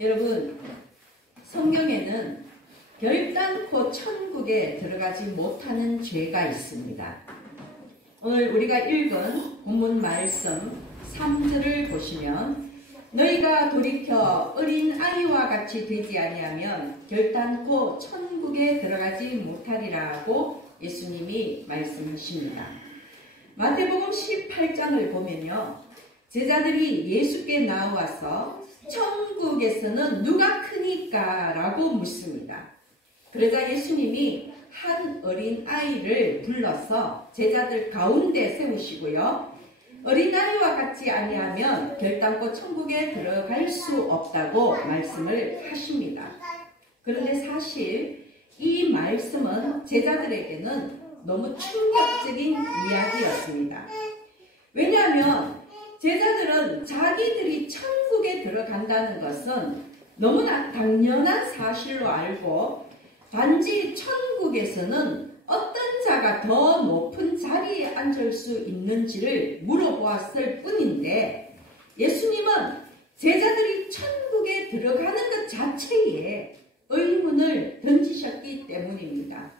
여러분, 성경에는 결단코 천국에 들어가지 못하는 죄가 있습니다. 오늘 우리가 읽은 본문 말씀 3절을 보시면 너희가 돌이켜 어린 아이와 같이 되지 아니하면 결단코 천국에 들어가지 못하리라고 예수님이 말씀하십니다. 마태복음 18장을 보면요, 제자들이 예수께 나와서 천국에서는 누가 크니까? 라고 묻습니다. 그러자 예수님이 한 어린 아이를 불러서 제자들 가운데 세우시고요, 어린아이와 같이 아니하면 결단코 천국에 들어갈 수 없다고 말씀을 하십니다. 그런데 사실 이 말씀은 제자들에게는 너무 충격적인 이야기였습니다. 왜냐하면 제자들은 자기들이 천국에 들어간다는 것은 너무나 당연한 사실로 알고 단지 천국에서는 어떤 자가 더 높은 자리에 앉을 수 있는지를 물어보았을 뿐인데, 예수님은 제자들이 천국에 들어가는 것 자체에 의문을 던지셨기 때문입니다.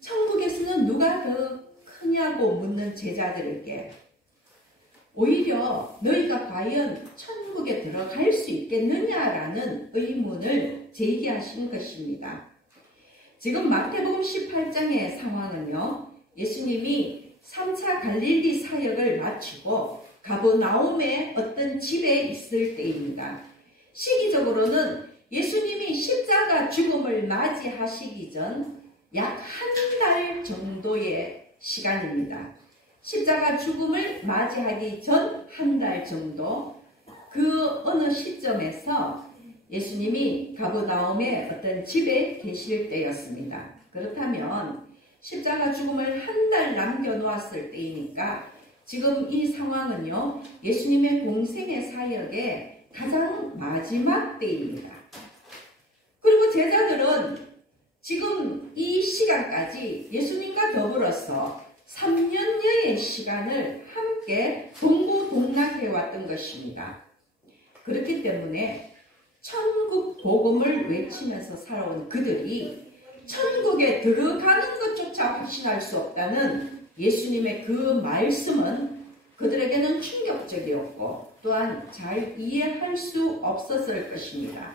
천국에서는 누가 더 크냐고 묻는 제자들에게 오히려 너희가 과연 천국에 들어갈 수 있겠느냐라는 의문을 제기하신 것입니다. 지금 마태복음 18장의 상황은요, 예수님이 3차 갈릴리 사역을 마치고 가버나움의 어떤 집에 있을 때입니다. 시기적으로는 예수님이 십자가 죽음을 맞이하시기 전 약 한 달 정도의 시간입니다. 십자가 죽음을 맞이하기 전 한 달 정도, 그 어느 시점에서 예수님이 가버나움의 어떤 집에 계실 때였습니다. 그렇다면 십자가 죽음을 한 달 남겨놓았을 때이니까 지금 이 상황은요, 예수님의 공생의 사역의 가장 마지막 때입니다. 그리고 제자들은 지금 이 시간까지 예수님과 더불어서 3년여의 시간을 함께 동고동락해왔던 것입니다. 그렇기 때문에 천국 복음을 외치면서 살아온 그들이 천국에 들어가는 것조차 확신할 수 없다는 예수님의 그 말씀은 그들에게는 충격적이었고 또한 잘 이해할 수 없었을 것입니다.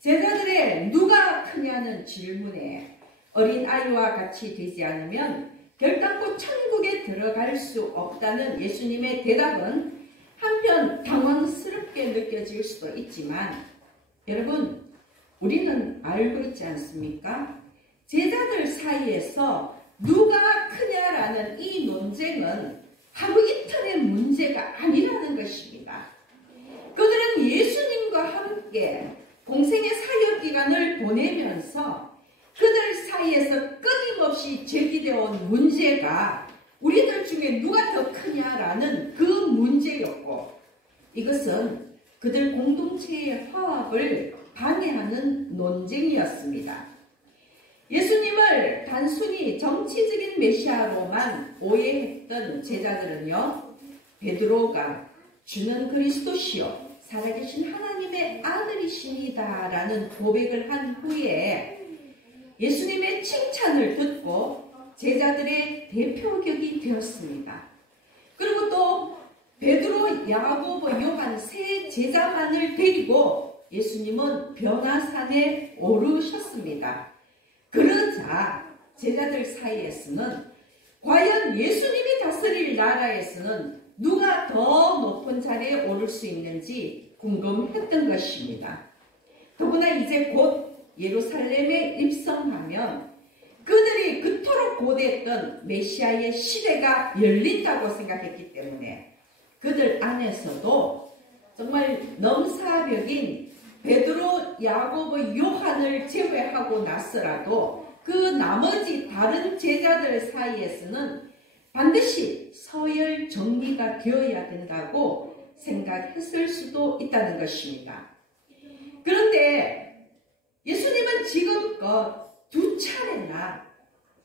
제자들의 누가 크냐는 질문에 어린아이와 같이 되지 않으면 결단코 천국에 들어갈 수 없다는 예수님의 대답은 한편 당황스럽게 느껴질 수도 있지만, 여러분, 우리는 알고 있지 않습니까? 제자들 사이에서 누가 크냐라는 이 논쟁은 하루 이틀의 문제가 아니라는 것입니다. 그들은 예수님과 함께 공생의 사역 기간을 보내면서 그들 사이에서 끊임없이 제기되어 온 문제가 우리들 중에 누가 더 크냐라는 그 문제였고, 이것은 그들 공동체의 화합을 방해하는 논쟁이었습니다. 예수님을 단순히 정치적인 메시아로만 오해했던 제자들은요, 베드로가 주는 그리스도시요 살아계신 하나님의 아들이시니다 라는 고백을 한 후에 예수님의 칭찬을 듣고 제자들의 대표격이 되었습니다. 그리고 또 베드로, 야고보, 요한 세 제자만을 데리고 예수님은 변화산에 오르셨습니다. 그러자 제자들 사이에서는 과연 예수님이 다스릴 나라에서는 누가 더 높은 자리에 오를 수 있는지 궁금했던 것입니다. 더구나 이제 곧 예루살렘에 입성하면 그들이 그토록 고대했던 메시아의 시대가 열린다고 생각했기 때문에 그들 안에서도 정말 넘사벽인 베드로, 야고보, 요한을 제외하고 나서라도 그 나머지 다른 제자들 사이에서는 반드시 서열 정리가 되어야 된다고 생각했을 수도 있다는 것입니다. 그런데 예수님은 지금껏 두 차례나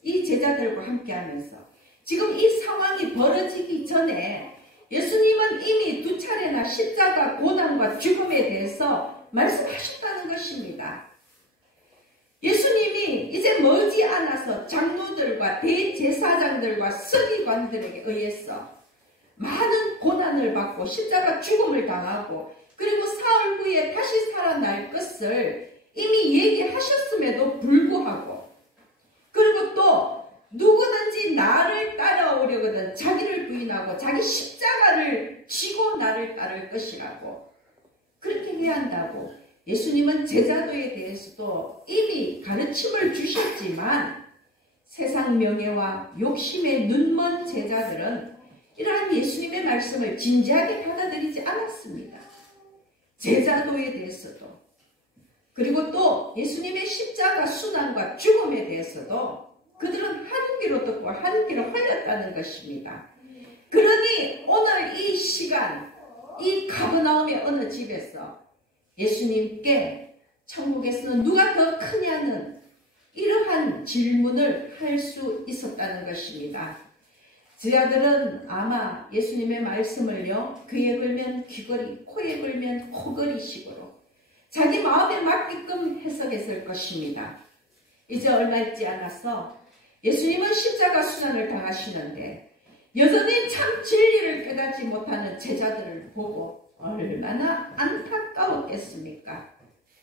이 제자들과 함께하면서 지금 이 상황이 벌어지기 전에 예수님은 이미 두 차례나 십자가 고난과 죽음에 대해서 말씀하셨다는 것입니다. 예수님이 이제 머지않아서 장로들과 대제사장들과 서기관들에게 의해서 많은 고난을 받고 십자가 죽음을 당하고 그리고 사흘 후에 다시 살아날 것을 이미 얘기하셨음에도 불구하고, 그리고 또 누구든지 나를 따라오려거든 자기를 부인하고 자기 십자가를 지고 나를 따를 것이라고 그렇게 해야 한다고 예수님은 제자도에 대해서도 이미 가르침을 주셨지만, 세상 명예와 욕심에 눈먼 제자들은 이러한 예수님의 말씀을 진지하게 받아들이지 않았습니다. 제자도에 대해서도, 그리고 또 예수님의 십자가 순환과 죽음에 대해서도 그들은 한 귀로 듣고 한 귀로 흘렸다는 것입니다. 그러니 오늘 이 시간, 이 가버나움의 어느 집에서 예수님께 천국에서는 누가 더 크냐는 이러한 질문을 할 수 있었다는 것입니다. 제자들은 아마 예수님의 말씀을요, 귀에 걸면 귀걸이, 코에 걸면 코걸이 식으로 자기 마음에 맞게끔 해석했을 것입니다. 이제 얼마 있지 않아서 예수님은 십자가 순환을 당하시는데 여전히 참 진리를 깨닫지 못하는 제자들을 보고 얼마나 안타까웠겠습니까?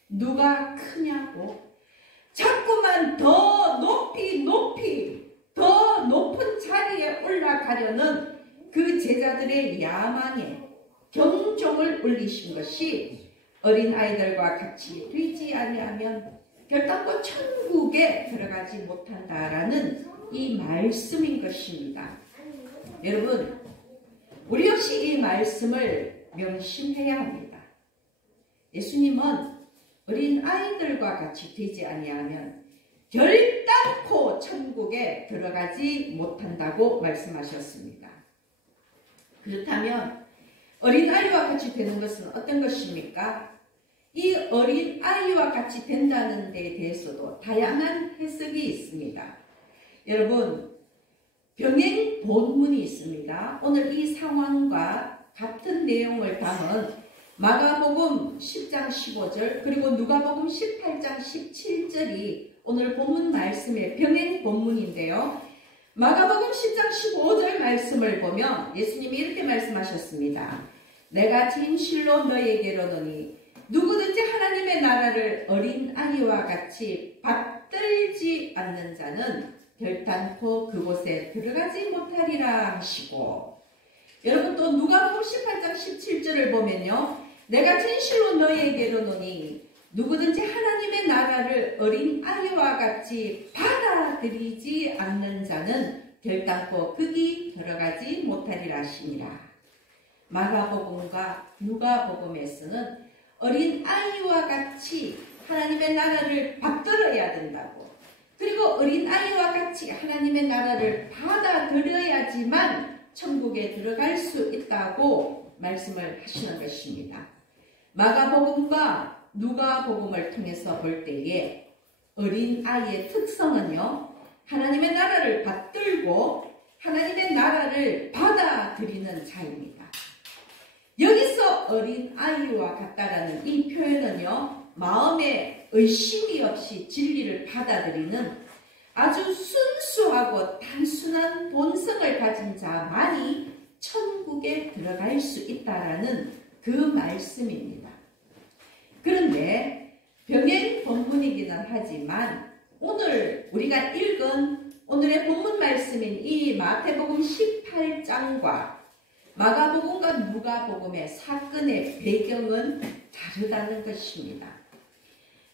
누가 크냐고 자꾸만 더 높이 더 높은 자리에 올라가려는 그 제자들의 야망에 경종을 울리신 것이 어린아이들과 같이 되지 아니하면 결단코 천국에 들어가지 못한다라는 이 말씀인 것입니다. 여러분, 우리 역시 이 말씀을 명심해야 합니다. 예수님은 어린아이들과 같이 되지 아니하면 결단코 천국에 들어가지 못한다고 말씀하셨습니다. 그렇다면 어린아이와 같이 되는 것은 어떤 것입니까? 이 어린아이와 같이 된다는 데에 대해서도 다양한 해석이 있습니다. 여러분, 병행 본문이 있습니다. 오늘 이 상황과 같은 내용을 담은 마가복음 10장 15절 그리고 누가복음 18장 17절이 오늘 본문 말씀의 병행 본문인데요. 마가복음 10장 15절 말씀을 보면 예수님이 이렇게 말씀하셨습니다. 내가 진실로 너에게로노니 누구든지 하나님의 나라를 어린아이와 같이 받들지 않는 자는 결단코 그곳에 들어가지 못하리라 하시고, 여러분 또 누가복음 18장 17절을 보면요. 내가 진실로 너에게로노니 누구든지 하나님의 나라를 어린아이와 같이 받아들이지 않는 자는 결단코 거기 들어가지 못하리라 하시니라. 마가복음과 누가복음에서는 어린아이와 같이 하나님의 나라를 받들어야 된다고, 그리고 어린아이와 같이 하나님의 나라를 받아들여야지만 천국에 들어갈 수 있다고 말씀을 하시는 것입니다. 마가복음과 누가복음을 통해서 볼 때에 어린아이의 특성은요, 하나님의 나라를 받들고 하나님의 나라를 받아들이는 자입니다. 여기서 어린아이와 같다라는 이 표현은요, 마음에 의심이 없이 진리를 받아들이는 아주 순수하고 단순한 본성을 가진 자만이 천국에 들어갈 수 있다라는 그 말씀입니다. 그런데 병행 본문이기는 하지만 오늘 우리가 읽은 오늘의 본문 말씀인 이 마태복음 18장과 마가복음과 누가복음의 사건의 배경은 다르다는 것입니다.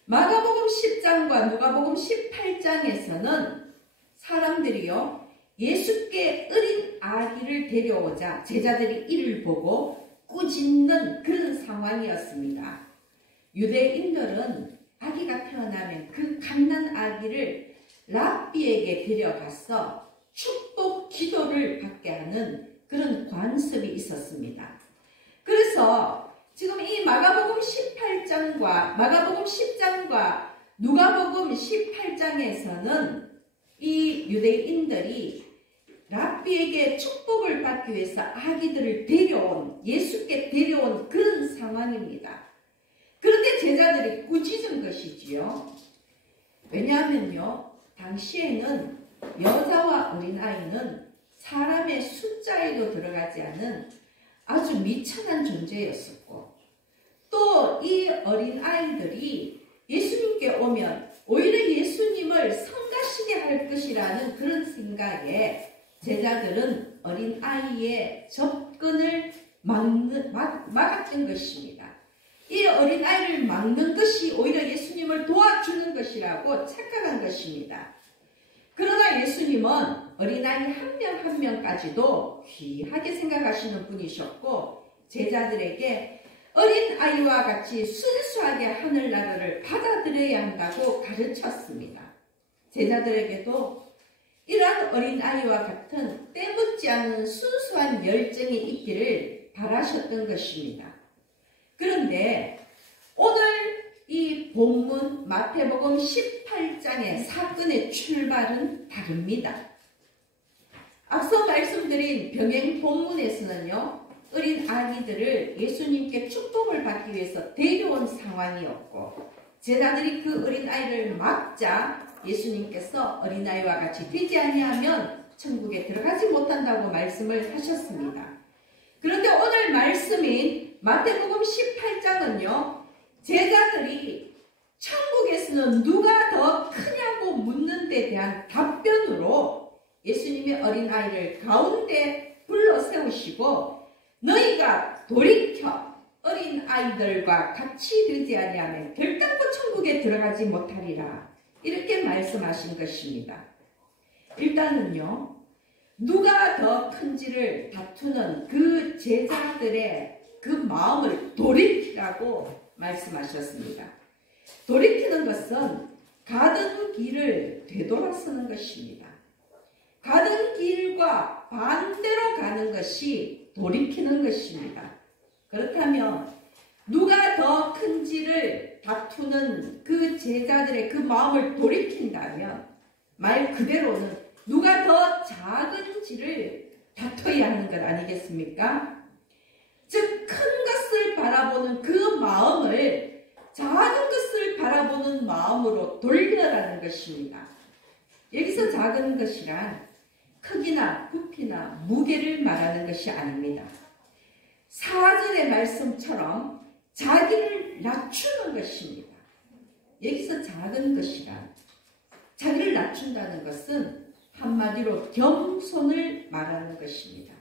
마가복음 10장과 누가복음 18장에서는 사람들이요, 예수께 어린 아기를 데려오자 제자들이 이를 보고 꾸짖는 그런 상황이었습니다. 유대인들은 아기가 태어나면 그 갓난 아기를 랍비에게 데려가서 축복 기도를 받게 하는 그런 관습이 있었습니다. 그래서 지금 이 마가복음 18장과 마가복음 10장과 누가복음 18장에서는 이 유대인들이 랍비에게 축복을 받기 위해서 아기들을 데려온, 예수께 데려온 그런 상황입니다. 그런데 제자들이 꾸짖은 것이지요. 왜냐하면요, 당시에는 여자와 어린아이는 사람의 숫자에도 들어가지 않은 아주 미천한 존재였었고, 또 이 어린아이들이 예수님께 오면 오히려 예수님을 성가시게 할 것이라는 그런 생각에 제자들은 어린아이의 접근을 막았던 것입니다. 이 어린아이를 막는 것이 오히려 예수님을 도와주는 것이라고 착각한 것입니다. 그러나 예수님은 어린아이 한 명 한 명까지도 귀하게 생각하시는 분이셨고, 제자들에게 어린아이와 같이 순수하게 하늘나라를 받아들여야 한다고 가르쳤습니다. 제자들에게도 이러한 어린아이와 같은 때묻지 않은 순수한 열정이 있기를 바라셨던 것입니다. 그런데 오늘 이 본문 마태복음 18장의 사건의 출발은 다릅니다. 앞서 말씀드린 병행 본문에서는요, 어린 아기들을 예수님께 축복을 받기 위해서 데려온 상황이었고, 제자들이 그 어린아이를 막자 예수님께서 어린아이와 같이 되지 아니하면 천국에 들어가지 못한다고 말씀을 하셨습니다. 그런데 오늘 말씀인 마태복음 18장은요, 제자들이 천국에서는 누가 더 크냐고 묻는 데 대한 답변으로 예수님이 어린아이를 가운데 불러 세우시고, 너희가 돌이켜 어린아이들과 같이 되지 아니하면 결단코 천국에 들어가지 못하리라, 이렇게 말씀하신 것입니다. 일단은요, 누가 더 큰지를 다투는 그 제자들의 그 마음을 돌이키라고 말씀하셨습니다. 돌이키는 것은 가던 길을 되돌아서는 것입니다. 가던 길과 반대로 가는 것이 돌이키는 것입니다. 그렇다면 누가 더 큰지를 다투는 그 제자들의 그 마음을 돌이킨다면 말 그대로는 누가 더 작은지를 다퉈야 하는 것 아니겠습니까? 즉, 큰 것을 바라보는 그 마음을 작은 것을 바라보는 마음으로 돌려라는 것입니다. 여기서 작은 것이란 크기나 부피나 무게를 말하는 것이 아닙니다. 사전의 말씀처럼 자기를 낮추는 것입니다. 여기서 작은 것이란, 자기를 낮춘다는 것은 한마디로 겸손을 말하는 것입니다.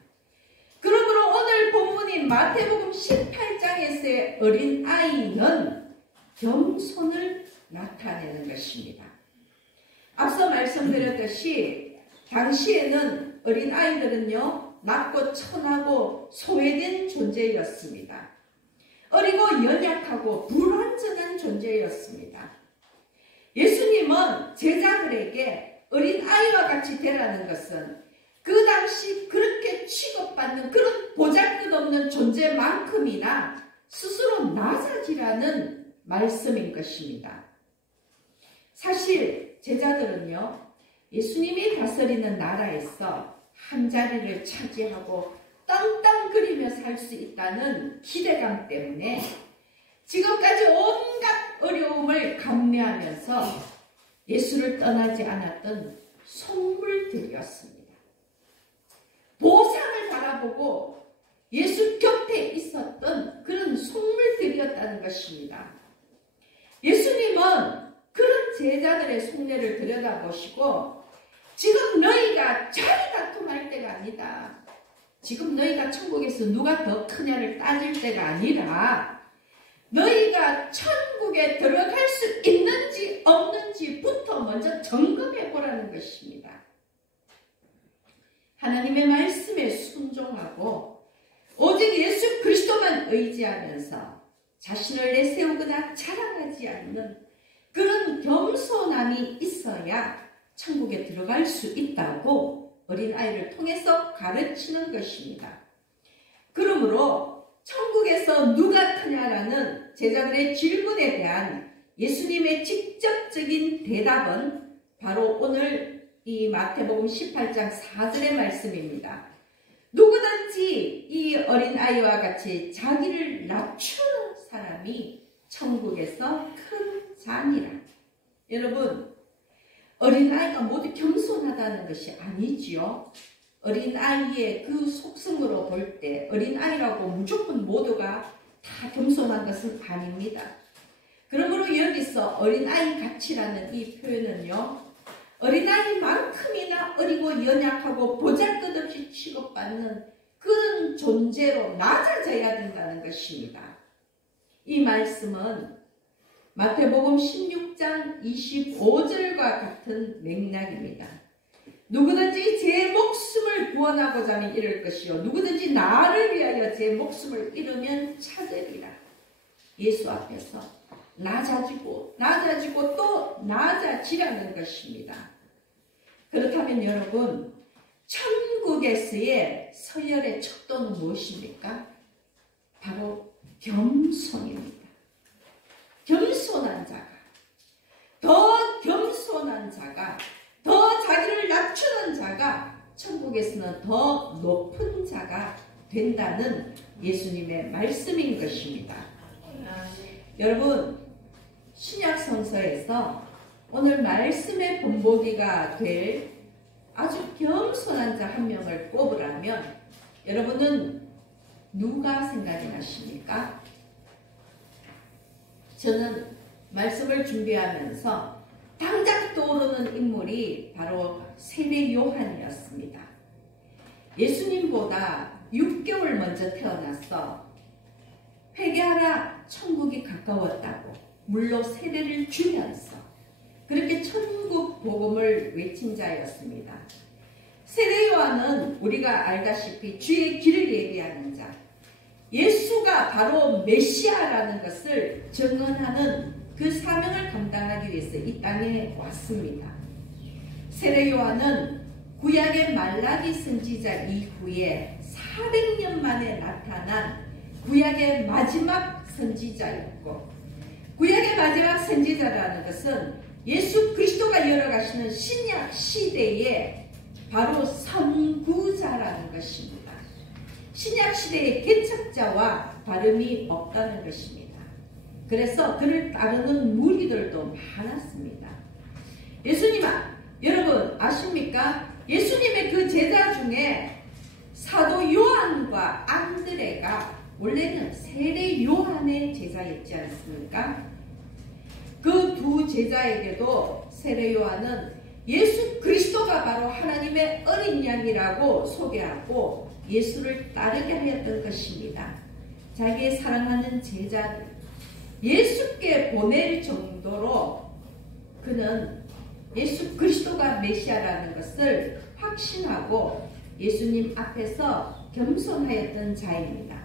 그러므로 오늘 본문인 마태복음 18장에서의 어린아이는 겸손을 나타내는 것입니다. 앞서 말씀드렸듯이 당시에는 어린아이들은요, 낮고 천하고 소외된 존재였습니다. 어리고 연약하고 불완전한 존재였습니다. 예수님은 제자들에게 어린아이와 같이 되라는 것은 그 당시 그렇게 취급받는 그런 보잘것없는 존재만큼이나 스스로 낮아지라는 말씀인 것입니다. 사실 제자들은요, 예수님이 다스리는 나라에서 한 자리를 차지하고 땅땅거리며 살 수 있다는 기대감 때문에 지금까지 온갖 어려움을 감내하면서 예수를 떠나지 않았던 속물들이었습니다. 보상을 바라보고 예수 곁에 있었던 그런 속물들이었다는 것입니다. 예수님은 그런 제자들의 속내를 들여다보시고, 지금 너희가 자기 다툼할 때가 아니다. 지금 너희가 천국에서 누가 더 크냐를 따질 때가 아니라 너희가 천국에 들어갈 수 있는지 없는지부터 먼저 점검해 보라는 것입니다. 하나님의 말씀에 순종하고 오직 예수 그리스도만 의지하면서 자신을 내세우거나 자랑하지 않는 그런 겸손함이 있어야 천국에 들어갈 수 있다고 어린아이를 통해서 가르치는 것입니다. 그러므로 천국에서 누가 크냐라는 제자들의 질문에 대한 예수님의 직접적인 대답은 바로 오늘 이 마태복음 18장 4절의 말씀입니다. 누구든지 이 어린아이와 같이 자기를 낮추는 사람이 천국에서 큰 잔이라. 여러분, 어린아이가 모두 겸손하다는 것이 아니지요. 어린아이의 그 속성으로 볼 때 어린아이라고 무조건 모두가 다 겸손한 것은 아닙니다. 그러므로 여기서 어린아이 가치라는 이 표현은요, 어린아이만큼이나 어리고 연약하고 보잘것없이 취급받는 그런 존재로 낮아져야 된다는 것입니다. 이 말씀은 마태복음 16장 25절과 같은 맥락입니다. 누구든지 제 목숨을 구원하고자 하면 잃을 것이요 누구든지 나를 위하여 제 목숨을 잃으면 찾으리라. 예수 앞에서 낮아지고 또 낮아지라는 것입니다. 그렇다면 여러분, 천국에서의 서열의 척도는 무엇입니까? 바로 겸손입니다. 겸손한 자가, 더 겸손한 자가, 더 자기를 낮추는 자가 천국에서는 더 높은 자가 된다는 예수님의 말씀인 것입니다. 여러분, 신약성서에서 오늘 말씀의 본보기가 될 아주 겸손한 자 한 명을 꼽으라면 여러분은 누가 생각이 나십니까? 저는 말씀을 준비하면서 당장 떠오르는 인물이 바로 세례 요한이었습니다. 예수님보다 6개월 먼저 태어나서 회개하라, 천국이 가까웠다고 물로 세례를 주면서 그렇게 천국 복음을 외친 자였습니다. 세례 요한은 우리가 알다시피 주의 길을 예비하는 자, 예수가 바로 메시아라는 것을 증언하는 그 사명을 감당하기 위해서 이 땅에 왔습니다. 세례 요한은 구약의 말라기 선지자 이후에 400년 만에 나타난 구약의 마지막 선지자였고, 구약의 마지막 선지자라는 것은 예수 그리스도가 열어가시는 신약 시대에 바로 선구자라는 것입니다. 신약 시대의 개척자와 다름이 없다는 것입니다. 그래서 그를 따르는 무리들도 많았습니다. 예수님아, 여러분 아십니까? 예수님의 그 제자 중에 사도 요한과 안드레가 원래는 세례 요한의 제자였지 않습니까? 그 두 제자에게도 세례 요한은 예수 그리스도가 바로 하나님의 어린 양이라고 소개하고 예수를 따르게 하였던 것입니다. 자기의 사랑하는 제자들 예수께 보낼 정도로 그는 예수 그리스도가 메시아라는 것을 확신하고 예수님 앞에서 겸손하였던 자입니다.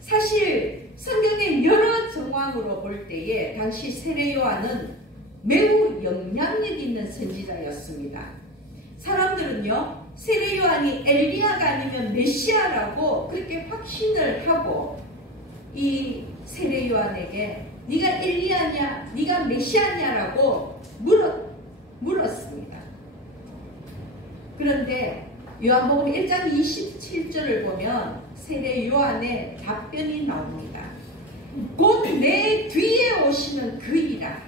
사실 성경의 여러 정황으로 볼 때에 당시 세례 요한은 매우 영향력 있는 선지자였습니다. 사람들은요, 세례 요한이 엘리야가 아니면 메시아라고 그렇게 확신을 하고 이 세례 요한에게 네가 엘리야냐, 네가 메시아냐라고 물었습니다. 그런데 요한복음 1장 27절을 보면 세례 요한의 답변이 나옵니다. 곧 내 뒤에 오시는 그이라.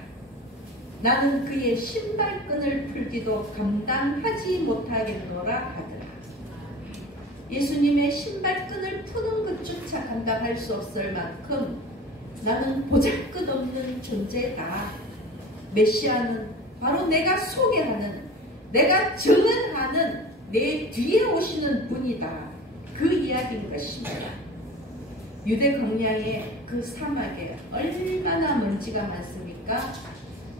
나는 그의 신발끈을 풀기도 감당하지 못하겠노라 하더라. 예수님의 신발끈을 푸는 것조차 감당할 수 없을 만큼 나는 보잘것없는 존재다. 메시아는 바로 내가 소개하는, 내가 증언하는 내 뒤에 오시는 분이다. 그 이야기인 것입니다. 유대 광야의 그 사막에 얼마나 먼지가 많습니까?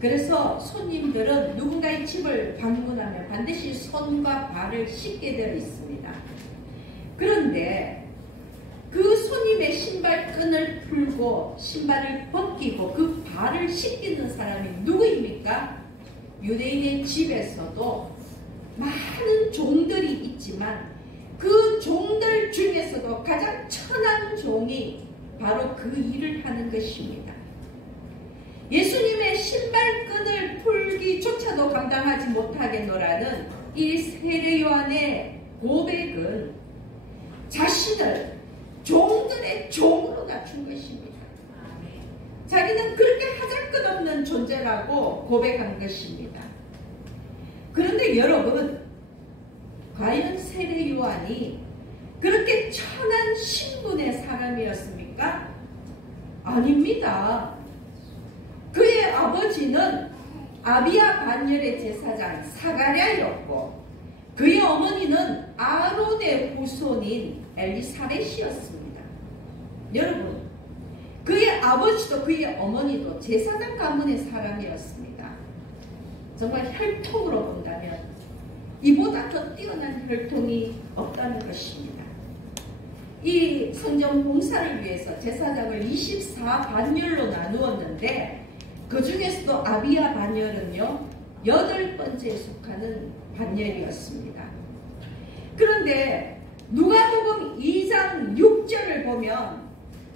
그래서 손님들은 누군가의 집을 방문하면 반드시 손과 발을 씻게 되어 있습니다. 그런데 그 손님의 신발끈을 풀고 신발을 벗기고 그 발을 씻기는 사람이 누구입니까? 유대인의 집에서도 많은 종들이 있지만 그 종들 중에서도 가장 천한 종이 바로 그 일을 하는 것입니다. 예수님의 신발끈을 풀기조차도 감당하지 못하겠노라는 이 세례 요한의 고백은 자신을 종들의 종으로 낮춘 것입니다. 자기는 그렇게 하잘것없는 존재라고 고백한 것입니다. 그런데 여러분, 과연 세례 요한이 그렇게 천한 신분의 사람이었습니까? 아닙니다. 그의 아버지는 아비야 반열의 제사장 사가랴였고 그의 어머니는 아론의 후손인 엘리사벳이었습니다. 여러분, 그의 아버지도 그의 어머니도 제사장 가문의 사람이었습니다. 정말 혈통으로 본다면 이보다 더 뛰어난 혈통이 없다는 것입니다. 이 성전 봉사를 위해서 제사장을 24반열로 나누었는데 그 중에서도 아비야 반열은요 8번째에 속하는 반열이었습니다. 그런데 누가복음 2장 6절을 보면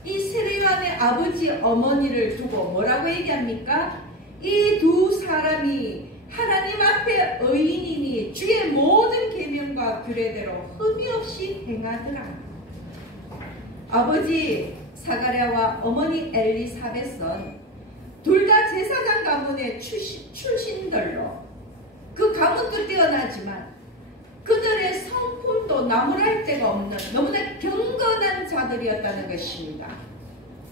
이 세례 요한의 아버지 어머니를 두고 뭐라고 얘기합니까? 이 두 사람이 하나님 앞에 의인이니 주의 모든 계명과 규례대로 흠이 없이 행하더라. 아버지 사가랴와 어머니 엘리사벳은 둘 다 제사장 가문의 출신들로 그 가문도 뛰어나지만 그들의 성품도 나무랄 데가 없는 너무나 경건한 자들이었다는 것입니다.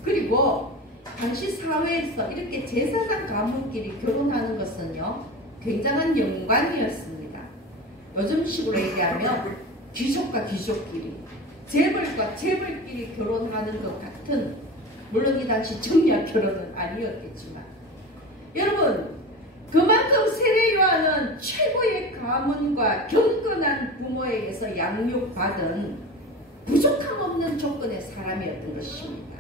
그리고 당시 사회에서 이렇게 제사장 가문끼리 결혼하는 것은요 굉장한 영광이었습니다. 요즘식으로 얘기하면 귀족과 귀족끼리, 재벌과 재벌끼리 결혼하는 것 같은, 물론 이 당시 정략 결혼은 아니었겠지만, 여러분 그만큼 세례 요한은 최고의 가문과 경건한 부모에 의해서 양육받은 부족함 없는 조건의 사람이었던 것입니다.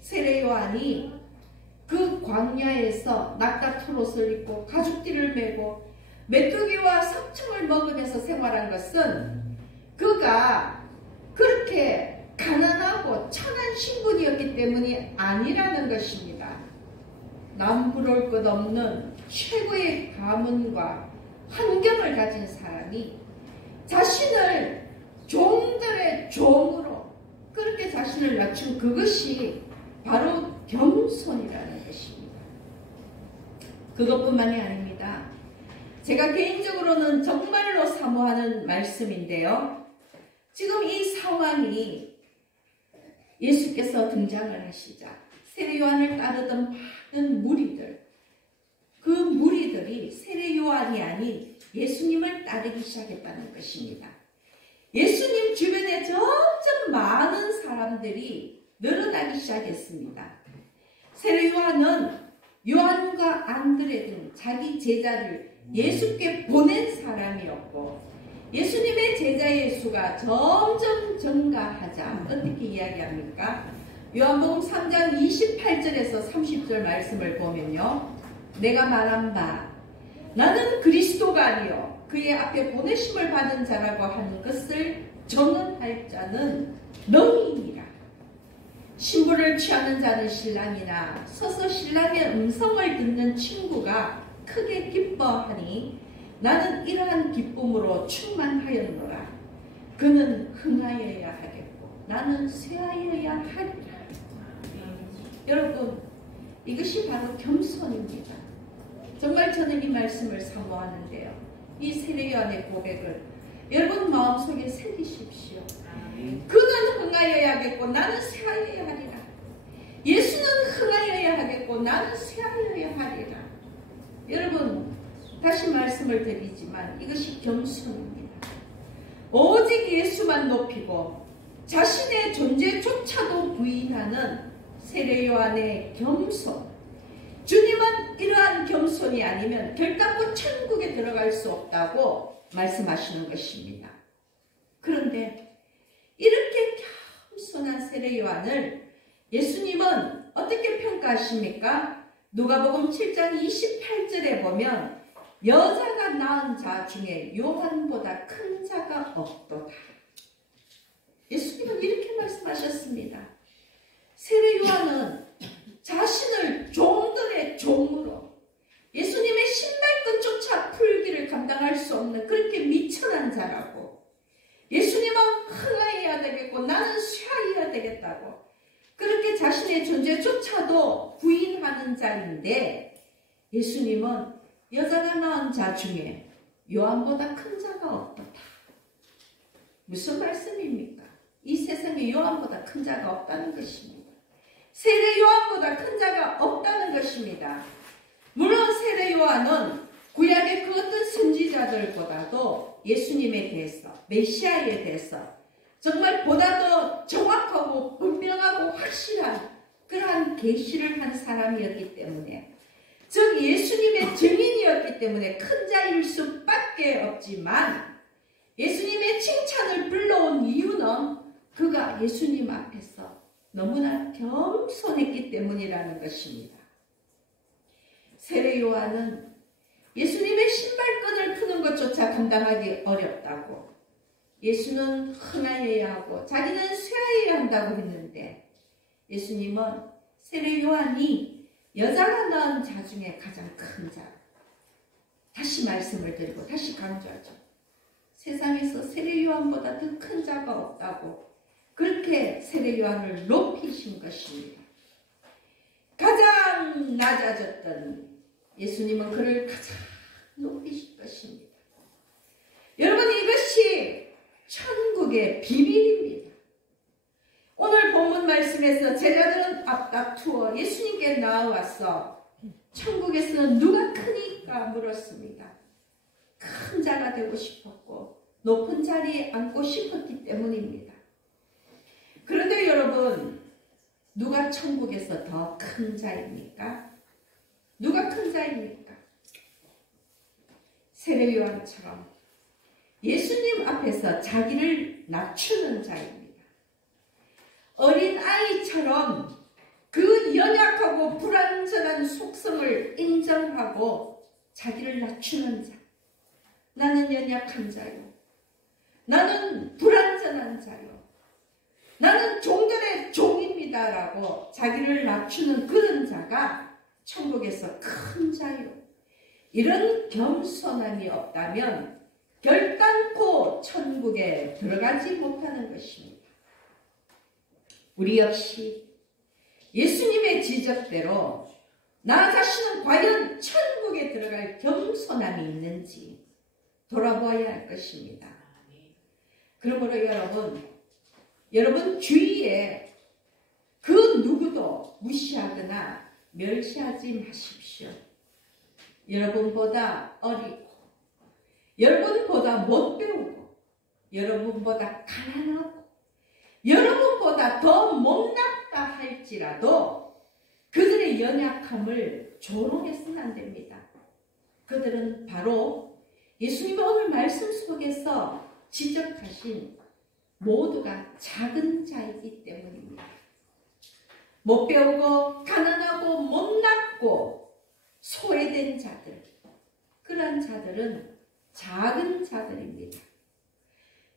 세례 요한이 그 광야에서 낙타토롯을 입고 가죽띠를 메고 메뚜기와 석청을 먹으면서 생활한 것은 그가 그렇게 가난하고 천한 신분이었기 때문이 아니라는 것입니다. 남부러울 것 없는 최고의 가문과 환경을 가진 사람이 자신을 종들의 종으로 그렇게 자신을 낮춘 그것이 바로 겸손이라는 것입니다. 그것뿐만이 아닙니다. 제가 개인적으로는 정말로 사모하는 말씀인데요. 지금 이 상황이 예수께서 등장을 하시자 세례 요한을 따르던 많은 무리들, 그 무리들이 세례 요한이 아닌 예수님을 따르기 시작했다는 것입니다. 예수님 주변에 점점 많은 사람들이 늘어나기 시작했습니다. 세례 요한은 요한과 안드레 등 자기 제자를 예수께 보낸 사람이었고 예수님의 제자의 수가 점점 증가하자 어떻게 이야기합니까? 요한복음 3장 28절에서 30절 말씀을 보면요. 내가 말한 바 나는 그리스도가 아니요 그의 앞에 보내심을 받은 자라고 하는 것을 전언할 자는 너희니라. 신부를 취하는 자는 신랑이나 서서 신랑의 음성을 듣는 친구가 크게 기뻐하니 나는 이러한 기쁨으로 충만하였노라. 그는 흥하여야 하겠고 나는 쇠하여야 하리라. 여러분, 이것이 바로 겸손입니다. 정말 저는 이 말씀을 사모하는데요. 이 세례 요한의 고백을 여러분 마음속에 새기십시오. 그는 흥하여야 하겠고 나는 쇠하여야 하리라. 예수는 흥하여야 하겠고 나는 쇠하여야 하리라. 여러분, 다시 말씀을 드리지만 이것이 겸손입니다. 오직 예수만 높이고 자신의 존재조차도 부인하는 세례 요한의 겸손. 주님은 이러한 겸손이 아니면 결단코 천국에 들어갈 수 없다고 말씀하시는 것입니다. 그런데 이렇게 겸손한 세례 요한을 예수님은 어떻게 평가하십니까? 누가복음 7장 28절에 보면 여자가 낳은 자 중에 요한보다 큰 자가 없도다. 예수님은 이렇게 말씀하셨습니다. 세례 요한은 자신을 종들의 종으로 예수님의 신발끈조차 풀기를 감당할 수 없는 그렇게 미천한 자라고 예수님은 흥하여야 되겠고 나는 쇠하여야 되겠다고 그렇게 자신의 존재조차도 부인하는 자인데 예수님은 여자가 낳은 자 중에 요한보다 큰 자가 없다. 무슨 말씀입니까? 이 세상에 요한보다 큰 자가 없다는 것입니다. 세례 요한보다 큰 자가 없다는 것입니다. 물론 세례 요한은 구약의 그 어떤 선지자들보다도 예수님에 대해서, 메시아에 대해서 정말 보다 더 정확하고 분명하고 확실한 그러한 계시를 한 사람이었기 때문에, 즉 예수님의 증인이었기 때문에 큰 자일 수밖에 없지만, 예수님의 칭찬을 불러온 이유는 그가 예수님 앞에서 너무나 겸손했기 때문이라는 것입니다. 세례 요한은 예수님의 신발끈을 푸는 것조차 감당하기 어렵다고, 예수는 흥하여야 하고 자기는 쇠하여야 한다고 했는데, 예수님은 세례 요한이 여자가 낳은 자 중에 가장 큰 자. 다시 말씀을 드리고 다시 강조하죠. 세상에서 세례 요한보다 더 큰 자가 없다고 그렇게 세례 요한을 높이신 것입니다. 가장 낮아졌던 예수님은 그를 가장 높이실 것입니다. 여러분, 이것이 천국의 비밀입니다. 오늘 본문 말씀에서 제자들은 앞다투어 예수님께 나와서 천국에서는 누가 크니까 물었습니다. 큰 자가 되고 싶었고 높은 자리에 앉고 싶었기 때문입니다. 그런데 여러분, 누가 천국에서 더 큰 자입니까? 누가 큰 자입니까? 세례 요한처럼 예수님 앞에서 자기를 낮추는 자입니다. 어린 아이처럼 그 연약하고 불완전한 속성을 인정하고 자기를 낮추는 자. 나는 연약한 자요. 나는 불완전한 자요. 나는 종들의 종입니다라고 자기를 낮추는 그런 자가 천국에서 큰 자요. 이런 겸손함이 없다면 결단코 천국에 들어가지 못하는 것입니다. 우리 역시 예수님의 지적대로 나 자신은 과연 천국에 들어갈 겸손함이 있는지 돌아보아야 할 것입니다. 그러므로 여러분 주위에 그 누구도 무시하거나 멸시하지 마십시오. 여러분보다 어리고, 여러분보다 못 배우고, 여러분보다 가난하고, 여러분보다 더 못났다 할지라도 그들의 연약함을 조롱해서는 안 됩니다. 그들은 바로 예수님의 오늘 말씀 속에서 지적하신 모두가 작은 자이기 때문입니다. 못 배우고 가난하고 못났고 소외된 자들, 그런 자들은 작은 자들입니다.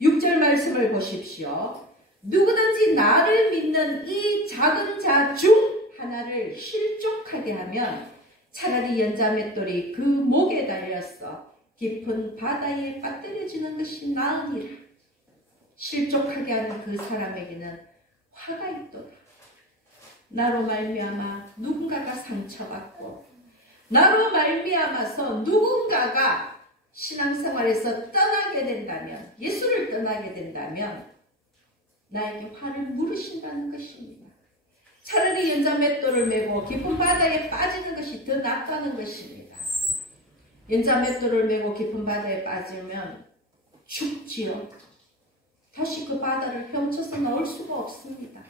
6절 말씀을 보십시오. 누구든지 나를 믿는 이 작은 자 중 하나를 실족하게 하면 차라리 연자맷돌이 그 목에 달려서 깊은 바다에 빠뜨려지는 것이 나으니라. 실족하게 하는 그 사람에게는 화가 있도다. 나로 말미암아 누군가가 상처받고, 나로 말미암아서 누군가가 신앙생활에서 떠나게 된다면, 예수를 떠나게 된다면 나에게 화를 물으신다는 것입니다. 차라리 연자맷돌을 메고 깊은 바다에 빠지는 것이 더 낫다는 것입니다. 연자맷돌을 메고 깊은 바다에 빠지면 죽지요. 다시 그 바다를 헤엄쳐서 나올 수가 없습니다.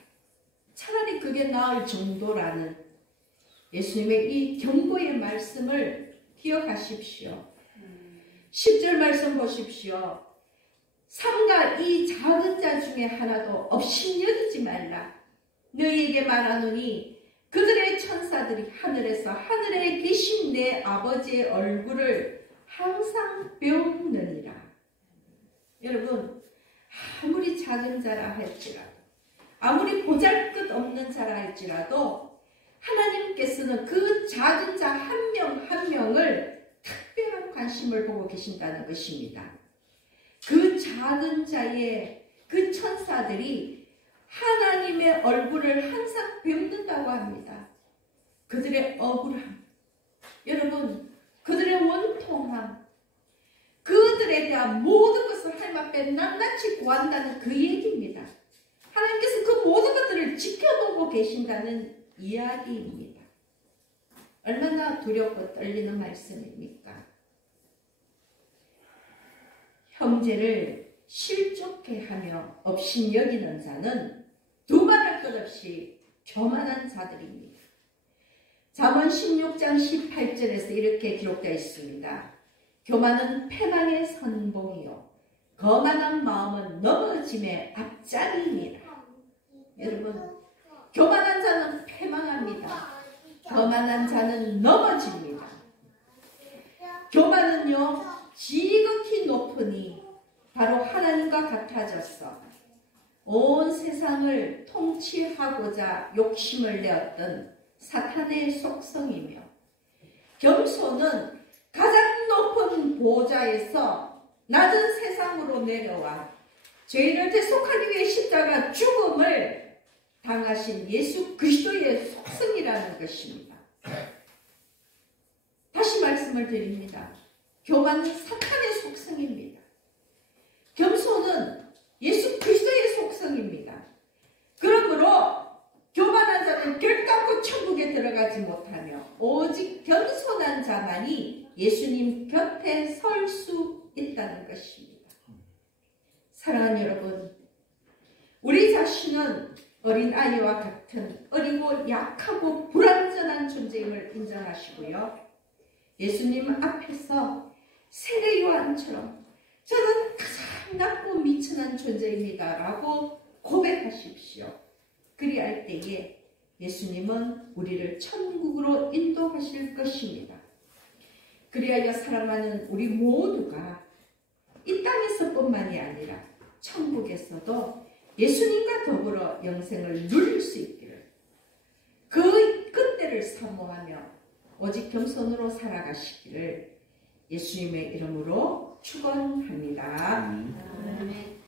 차라리 그게 나을 정도라는 예수님의 이 경고의 말씀을 기억하십시오. 10절 말씀 보십시오. 삼가 이 작은 자 중에 하나도 없인 여기지 말라. 너희에게 말하노니 그들의 천사들이 하늘에서 하늘에 계신 내 아버지의 얼굴을 항상 배우느니라. 여러분, 아무리 작은 자라 할지라도, 아무리 보잘것없는 자라 할지라도 하나님께서는 그 작은 자 한 명 한 명을 특별한 관심을 보고 계신다는 것입니다. 그 작은 자의 그 천사들이 하나님의 얼굴을 항상 뵙는다고 합니다. 그들의 억울함, 여러분, 그들의 원통함, 그들에 대한 모든 것을 하나님 앞에 낱낱이 구한다는 그 얘기입니다. 하나님께서 그 모든 것들을 지켜보고 계신다는 이야기입니다. 얼마나 두렵고 떨리는 말씀입니까? 형제를 실족해 하며 업신 여기는 자는 두말할 것 없이 교만한 자들입니다. 잠언 16장 18절에서 이렇게 기록되어 있습니다. 교만은 패망의 선봉이요 거만한 마음은 넘어짐의 앞자리니라. 여러분, 교만한 자는 패망합니다. 거만한 자는 넘어집니다. 교만은요 지극히 높으니 바로 하나님과 같아졌어 온 세상을 통치하고자 욕심을 내었던 사탄의 속성이며, 겸손은 가장 높은 보좌에서 낮은 세상으로 내려와 죄인을 대속하기 위해 십자가 죽음을 당하신 예수 그리스도의 속성이라는 것입니다. 다시 말씀을 드립니다. 교만은 사탄의 속성입니다. 겸손은 예수 그리스도의 속성입니다. 그러므로 교만한 자는 결단코 천국에 들어가지 못하며 오직 겸손한 자만이 예수님 곁에 설 수 있다는 것입니다. 사랑하는 여러분, 우리 자신은 어린아이와 같은 어리고 약하고 불완전한 존재임을 인정하시고요. 예수님 앞에서 세례 요한처럼 저는 가장 낮고 미천한 존재입니다 라고 고백하십시오. 그리할 때에 예수님은 우리를 천국으로 인도하실 것입니다. 그리하여 사랑하는 우리 모두가 이 땅에서뿐만이 아니라 천국에서도 예수님과 더불어 영생을 누릴 수 있기를, 그때를 사모하며 오직 겸손으로 살아가시기를 예수님의 이름으로 축원합니다. 아멘.